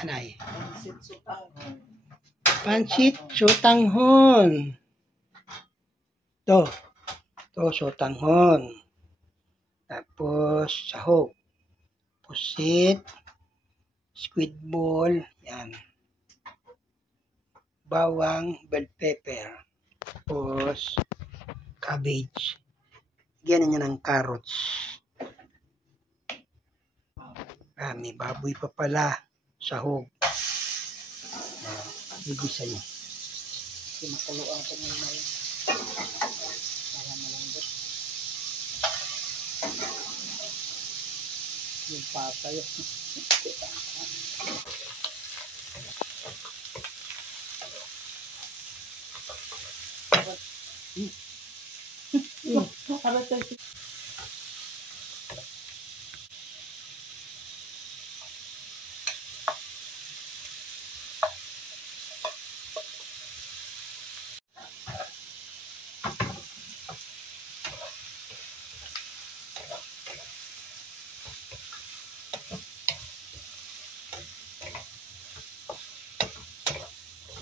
Anay. Pansit Sotanghon. To sotanghon. Tapos sahog. Pusit. Squid ball. Yan. Bawang, bell pepper. Tapos cabbage. Ganyan niya ng carrots. May baboy pa pala. Sahog. Igisa niya. Pinakuluan ko muna yun. Para malambot. Yung patay.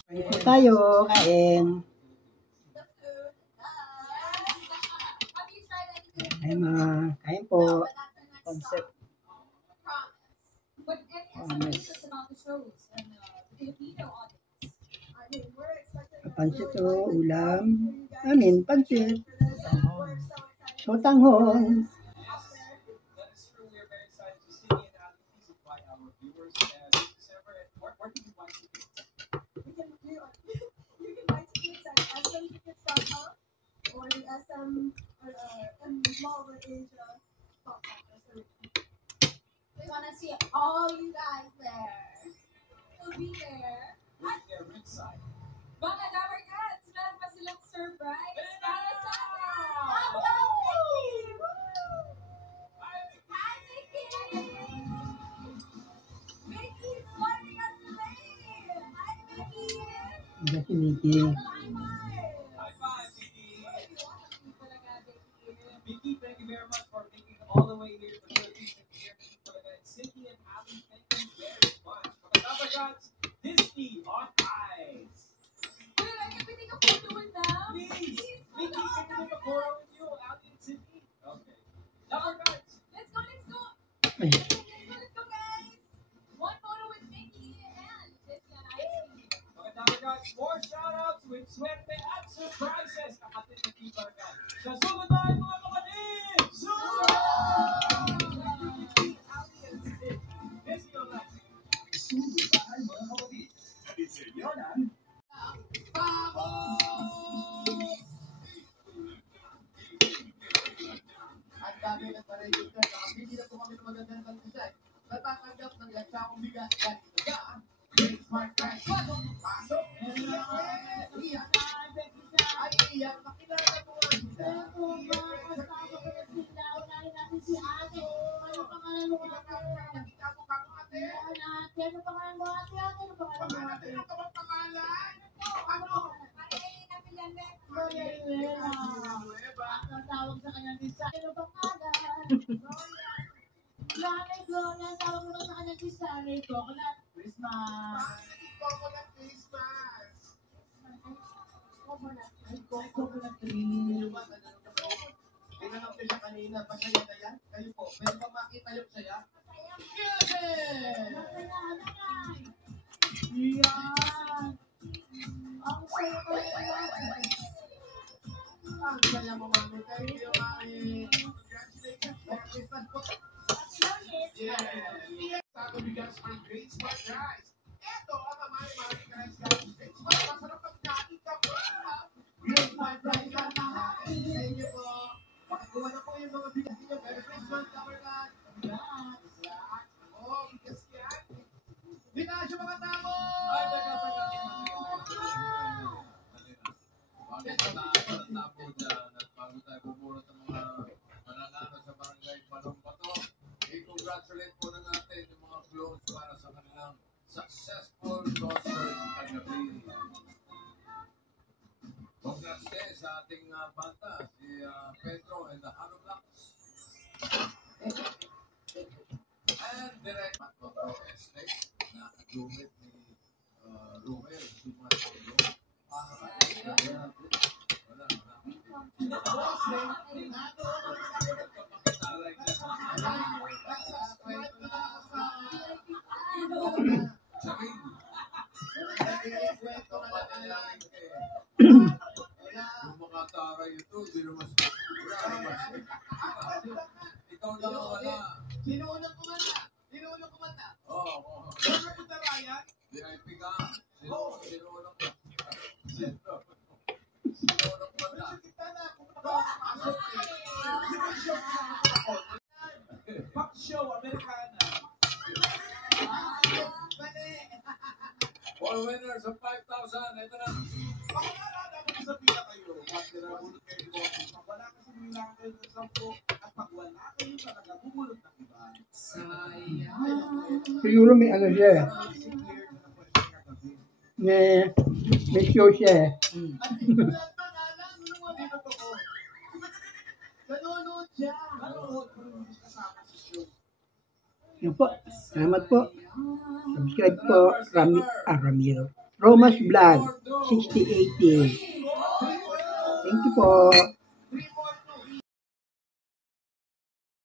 Ito tayo, kain. Ay ma, kain po. Concept. Pansit o ulam. Amin, pansit. Sotanghon. Or the SM Mall Asia stock office. We want to see all you guys there. We'll be there. We'll be there inside. Mga Dabber Cats, meron pa silang surprise para sa atin. Hi, Mickey! Mickey's joining us today. Hi, Mickey! That's Mickey. Mickey, thank you very much for making it all the way here to the Philippines and here to Cindy and Ali, thank you very much. Mga Dabber Cats, Disney on Ice. Wait, can we take a photo with them? Please, Mickey, can we take a photo with you, Ali and Cindy? Okay. Dabber Cats. Let's go, let's go. Ay, Let's go, guys. One photo with Mickey and Disney on Ice. Mga Dabber Cats, more shoutouts with swerte at surprises. Nakatin na Team Barangay. Sa sunod tayo mga kapatid! Disney on Ice. Sunod tayo mga kapatid. Isenyonan. Ang dami ng pa-register. Nakapili na tumami ng magandang kalkusay. Natatanggap ng gansakong bigas. At ito ka, Great Smart Price. Pasok! Pasok! Iyak! Ay, iyak! Makilala mo nga sila. Si ate, ano pangalan mo ate? Nakita mo ka mo ate? Ate, ano pangalan mo ate? Ano pangalan mo ate? Ano bang pangalan? Ano? Elena. Ang tawag sa kanya ni Sa. Ano pangalan? Nanay ko, tawag mo sa kanya si Nanay ko. Christmas. Coconut Christmas. Coconut tree. Tinanong ko siya kanina, masaya na yan? Kayo po, pwede ba makita yung saya? Yes! Yan. Ang saya ko yan. Ang saya mo, mami. Thank you, mami. Congratulations. Merry Christmas po. Yeah. Sato bigas ang Great Smart Rice. Ito ang amay mami rice guys. Great Smart, masarap ang kain ka po. Great Smart Rice ang nakain. Thank you po. Pakakuha na po yung mga bigas niyo. Merry Christmas, Dabber Cats. Oh, bigas yan. Bigas yung mga tao! Ay, teka. Bakit natabo dyan at bago tayo bumulot ng mga mananalo sa barangay Manong Bato, i-congratulate po na natin yung mga clones para sa kanilang successful concert kagabi. Congrats din sa ating banda, si Pedro and the Hollow Blocks. And direct Matbato Estate na dugit ni Ruel, si Matolo. Wala. Kapakitaray ka sa Sakin. Kung makataray ito, di naman ikaw lang ang wala. Sino unang kumanta? Sino unang kumanta? Oo. Sino punta Ryan? VIP ka. Sino unang kumanta? Sino unang kumanta? Kita na, kung nakapasok eh. Pop show, Americana. Mali. For winners of 5,000, ito na. Baka wala dapat sabihin na kayo. Pag nabulot kayo ni Boss, pag wala kasi bilang kayo ng 10, at pag wala kayo talaga, bubulot ng iba. Siguro may ano siya eh. Si Claire na naman siya kagabi. May show siya eh. At ito na ito, alam, ano mo dito ko? Nanonood siya. Nanonood, pero hindi kasama sa show. Yun po. Salamat po. Subscribe po. Ramiro. Romas Vlog 6080. Thank you po.